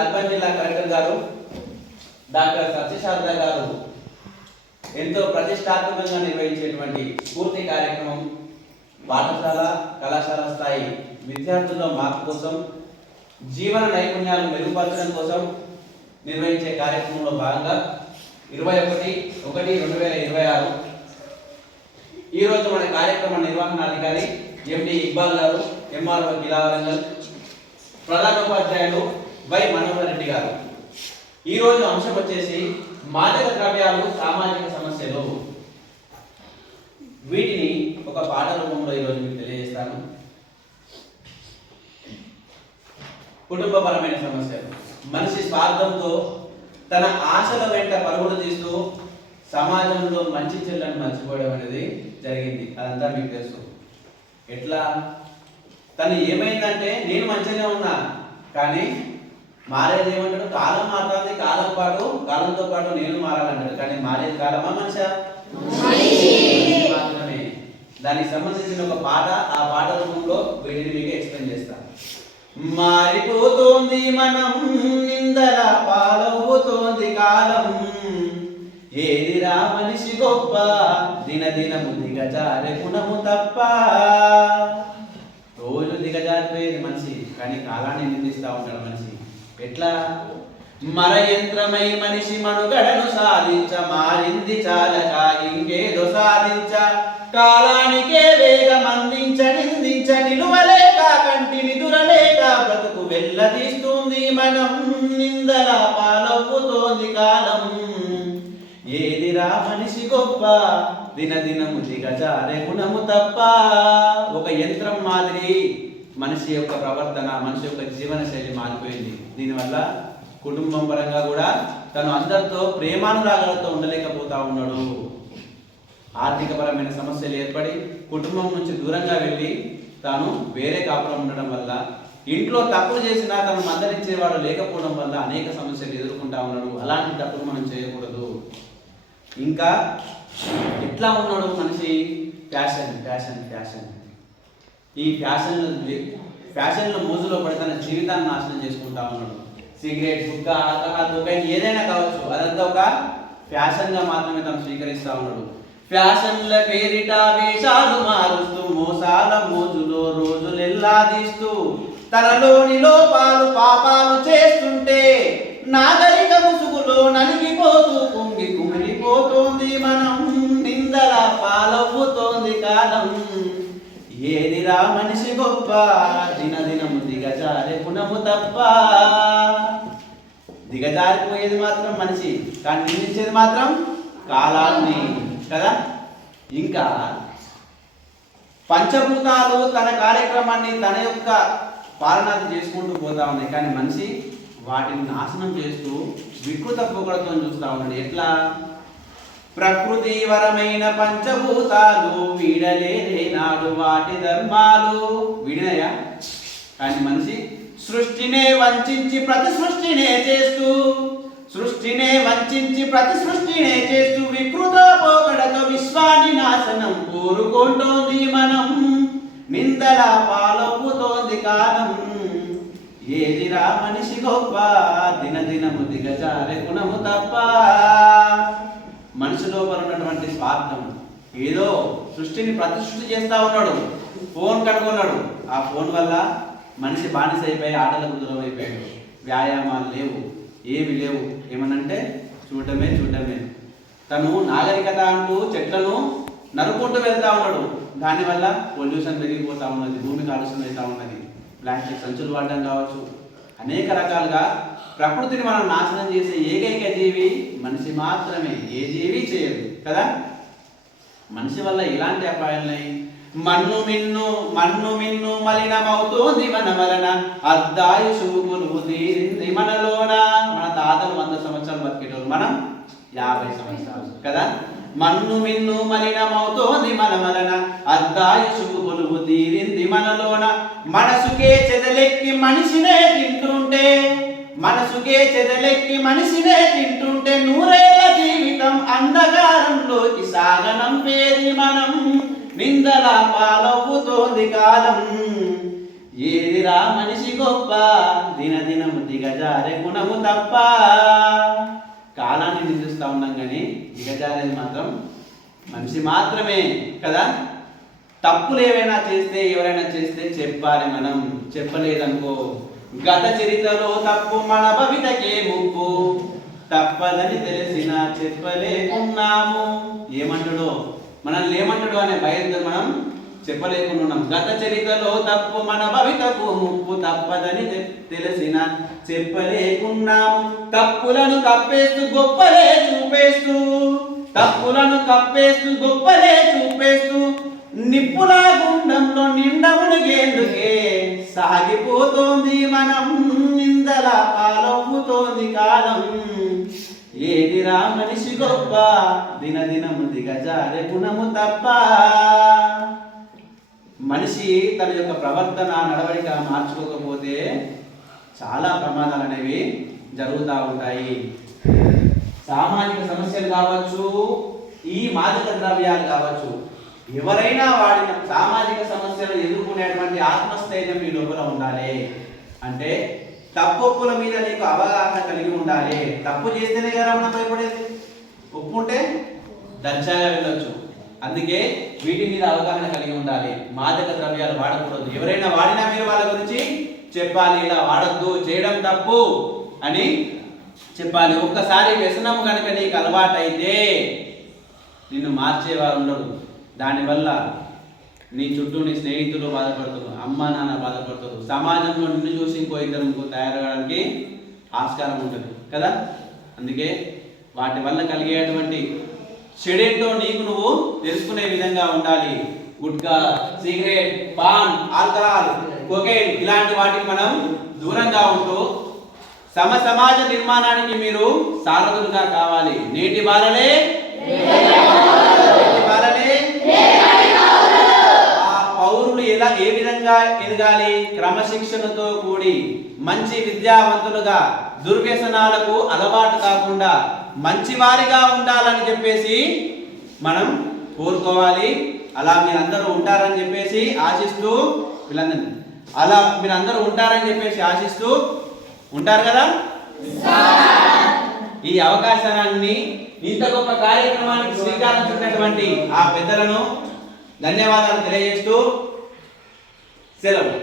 Urban జిల్లా collector గారు doctor Satyasarada గారు ఎంతో ప్రతిష్టాత్మకంగా నిర్వహించేటువంటి స్ఫూర్తి కార్యక్రమం పాఠశాల కళాశాల స్థాయి విద్యార్థుల మార్పు కోసం జీవన నైపుణ్యాలు మెరుగుపరచడం కోసం నిర్వహించే కార్యక్రమంలో భాగంగా 21/1/2026 ఈరోజు మన కార్యక్రమ నిర్వహణాధికారి ఎండి ఇక్బాల్ గారు, ఎంఆర్ఓ కిలావరంగల్, ప్రధానోపాధ్యాయులు వై మనోహర్ రెడ్డి గారు. ఈరోజు అంశం వచ్చేసి మాదక ద్రవ్యాలు సామాజిక సమస్యలు. వీటిని ఒక పాట రూపంలో ఈరోజు మీకు తెలియజేస్తాను. కుటుంబపరమైన సమస్యలు. మనిషి స్వార్థంతో తన ఆశల వెంట పరుగులు తీస్తూ సమాజంలో మంచి చెల్లను మర్చిపోవడం అనేది జరిగింది. అదంతా మీకు తెలుసు. ఎట్లా? తను ఏమైందంటే నేను మంచిగానే ఉన్నా, కానీ మారేది ఏమంటాడు? కాలం మారుతుంది, కాలంతో పాటు నేను మారాలంటాడు. కానీ మారేది కాలమా మనిషా? మాత్రమే. దానికి సంబంధించిన ఒక పాట, ఆ పాట రూపంలో వీటిని మీకు ఎక్స్ప్లెయిన్ చేస్తాను. మారిపోతోంది మనం, నిందల పాలవుతోంది కాలం, ఏదిరా మనిషి గొప్ప, దినదినము దిగజారే గుణము తప్ప. రోజు దిగజారిపోయేది మనిషి, కానీ కాలాన్ని నిందిస్తూ ఉంటాడు మనిషి. ఎట్లా? మర యంత్రమై మనిషి మనుగడను సాధించ, మారింది చాలక ఇంకేదో సాధించ, కాలానికే వేగం అందించ, నిందించ, నిలువలేక కంటి నిదురలేక బ్రతుకు వెళ్ళదీస్తుంది మనం, నిందల పాలవుతోంది కాలం, ఏదిరా మనిషి గొప్ప, దినదినము దిగజారే గుణము తప్ప. ఒక యంత్రం మాదిరి మనిషి యొక్క ప్రవర్తన, మనిషి యొక్క జీవన శైలి మారిపోయింది. దీనివల్ల కుటుంబం పరంగా కూడా తను అందరితో ప్రేమానురాగాలతో ఉండలేకపోతా ఉన్నాడు. ఆర్థికపరమైన సమస్యలు ఏర్పడి కుటుంబం నుంచి దూరంగా వెళ్ళి తాను వేరే కాపురం ఉండడం వల్ల, ఇంట్లో తప్పులు చేసినా తను మందలించేవాడు లేకపోవడం వల్ల అనేక సమస్యలు ఎదుర్కొంటా ఉన్నాడు. అలాంటి తప్పులు మనం చేయకూడదు. ఇంకా ఎట్లా ఉన్నాడు మనిషి? Fashion fashion fashion. ఈ ఫ్యాషన్ల మోజులో పడి తన జీవితాన్ని నాశనం చేసుకుంటా ఉన్నాడు. సిగరెట్, హుక్క, ఆల్కహాల్, కొకైన్ ఏదైనా కావచ్చు, అదంతా ఒక ఫ్యాషన్గా మాత్రమే తను స్వీకరిస్తూ ఉన్నాడు. ఫ్యాషన్ల పేరిట వేషాలు మారుస్తూ మోసాల మోజులో రోజులెల్లాదీస్తూ తనలోని లోపాలు పాపాలు చేస్తుంటే నాగరిక ముసుగులో నలిగిపోతూ కుంగి కుమిలిపోతోంది మనం, నిందల పాలవుతోంది కాలం, ఏదిరా మనిషి గొప్ప, దినదినము దిగజారే గుణము తప్ప. దిగజారిపోయేది మాత్రం మనిషి, కానీ నిందించేది మాత్రం కాలాన్ని కదా. ఇంకా పంచభూతాలు తన కార్యక్రమాన్ని తన యొక్క పాలనాది చేసుకుంటూ పోతా ఉన్నాయి, కానీ మనిషి వాటిని నాశనం చేస్తూ వికృత పోకడతో చూస్తూ ఉన్నాడు. ఎట్లా? ప్రకృతి వరమైన పంచభూతాలు వీడలేదే నాడు వాటి ధర్మాలు. వీడినయా? కానీ మనిషి సృష్టినే వంచించి ప్రతి సృష్టినే చేస్తూ, సృష్టినే వంచించి ప్రతి సృష్టినే చేస్తూ వికృత పోకడతో విశ్వాన్ని నాశనం కోరుకుంటోంది మనం, నిందల పాలవుతోంది కాలం, ఏదిరా మనిషి గొప్ప, దినదినము దిగజారే గుణము తప్ప. మనిషి లోపల ఉన్నటువంటి స్వార్థం, ఏదో సృష్టిని ప్రతిష్ఠితి చేస్తా ఉన్నాడు. ఫోన్ కనుగొన్నాడు, ఆ ఫోన్ వల్ల మనిషి బానిస అయిపోయి ఆటలకు దూరం అయిపోయాడు. వ్యాయామాలు లేవు, ఏమి లేవు. ఏమనంటే చూడటమే. తను నాగరికత అంటూ చెట్లను నరుకుంటూ వెళ్తా ఉన్నాడు. దానివల్ల పొల్యూషన్ పెరిగిపోతా ఉన్నది, భూమి కాలుష్యం అవుతా ఉన్నది. ప్లాస్టిక్ సంచులు వాడడం కావచ్చు, అనేక రకాలుగా ప్రకృతిని మనం నాశనం చేసే ఏకైక జీవి మనిషి మాత్రమే. ఏ జీవి చేయదు కదా. మనిషి వల్ల ఇలాంటి అపాయాలున్నాయి. మన్ను మిన్ను మలినమవుతోంది మన వలన, అర్ధాయుషు కొలువు తీరింది మనలోన. మన తాతలు 100 సంవత్సరాలు బతికేటోళ్ళు, మనం 50 సంవత్సరాలు కదా. మన్ను మిన్ను మలినమవుతోంది మన వలన, అర్ధాయుషు కొలువు తీరింది మనలోన. మనసుకే చెదలెక్కి మనిషినే తింటుంటే నూరేళ్ల జీవితం అంధకారంలోకి సాగనంపేది మనం, నిందల పాలవుతోంది కాలం, ఏదిరా మనిషి గొప్ప దినదినము దిగజారే గుణము తప్ప. కాలాన్ని నిందిస్తూ ఉన్నాం కానీ దిగజారేది మాత్రం మనిషి మాత్రమే కదా. తప్పులు ఏవైనా చేస్తే ఎవరైనా చేస్తే చెప్పాలి, మనం చెప్పలేదనుకో గత చరిత్రలో తప్పు మన భవితకే ముప్పు, తప్పదని తెలిసిన చెప్పలేకున్నాము. ఏమంటాడో మనల్ని ఏమంటాడు అనే భయంతో మనం చెప్పలేకున్నాం. గత చరిత్రలో తప్పు మన భవితకు ముప్పు, తప్పదని తెలిసిన చెప్పలేకున్నాము. తప్పులను కప్పేస్తూ గొప్పలే చూపేస్తూ, తప్పులను కప్పేస్తూ గొప్పలే చూపేస్తూ, నిప్పులా గుండంలో నిండా మునిగేందుకే సాగిపోతోంది మనం, నిందల పాలవుతోంది కాలం. ఏదిరా మనిషి గొప్ప దినదినము దిగజారే గుణము తప్ప. మనిషి తన యొక్క ప్రవర్తన నడవడిక మార్చుకోకపోతే చాలా ప్రమాదాలు అనేవి జరుగుతూ ఉంటాయి. సామాజిక సమస్యలు కావచ్చు, ఈ మాదక ద్రవ్యాలు కావచ్చు, ఎవరైనా వాడిన సామాజిక సమస్యలు ఎదుర్కొనేటువంటి ఆత్మస్థైర్యం మీ లోపల ఉండాలి. అంటే తప్పుల మీద నీకు అవగాహన కలిగి ఉండాలి. తప్పు చేస్తేనే కదా మనం భయపడేది, ఒప్పుకుంటే దర్జాగా వెళ్ళొచ్చు. అందుకే వీటి మీద అవగాహన కలిగి ఉండాలి. మాదక ద్రవ్యాలు వాడకూడదు. ఎవరైనా వాడినా మీరు వాళ్ళ గురించి చెప్పాలి, ఇలా వాడద్దు, చేయడం తప్పు అని చెప్పాలి. ఒక్కసారి వ్యసనం కనుక నీకు అలవాటైతే నిన్ను మార్చేవారు ఉండరు. దానివల్ల నీ చుట్టూ నీ స్నేహితులు బాధపడుతున్నారు, అమ్మ నాన్న బాధపడుతారు, సమాజంలో నిన్ను చూసి ఇంకో ఇద్దరు తయారవడానికి ఆస్కారం ఉంటుంది కదా. అందుకే వాటి వల్ల కలిగేటువంటి చెడేంటో నీకు నువ్వు తెలుసుకునే విధంగా ఉండాలి. Gutka, cigarette, pan, alcohol, cocaine ఇలాంటి వాటికి మనం దూరంగా ఉంటూ సమాజ నిర్మాణానికి మీరు సారథులుగా కావాలి. నేటి బాలలే ఆ పౌరులు ఏ విధంగా ఎదగాలి? క్రమశిక్షణతో కూడి మంచి విద్యావంతులుగా, దుర్వ్యసనాలకు అలవాటు కాకుండా మంచివారిగా ఉండాలని చెప్పేసి మనం కోరుకోవాలి. అలా మీరందరూ ఉంటారని చెప్పేసి ఆశిస్తూ వీళ్ళందరూ అలా మీరందరూ ఉంటారని చెప్పేసి ఆశిస్తూ ఉంటారు కదా. ఈ అవకాశాన్ని ఇంత గొప్ప కార్యక్రమానికి శ్రీకారం చుట్టినటువంటి ఆ పెద్దలను ధన్యవాదాలు తెలియజేస్తూ సెలవు.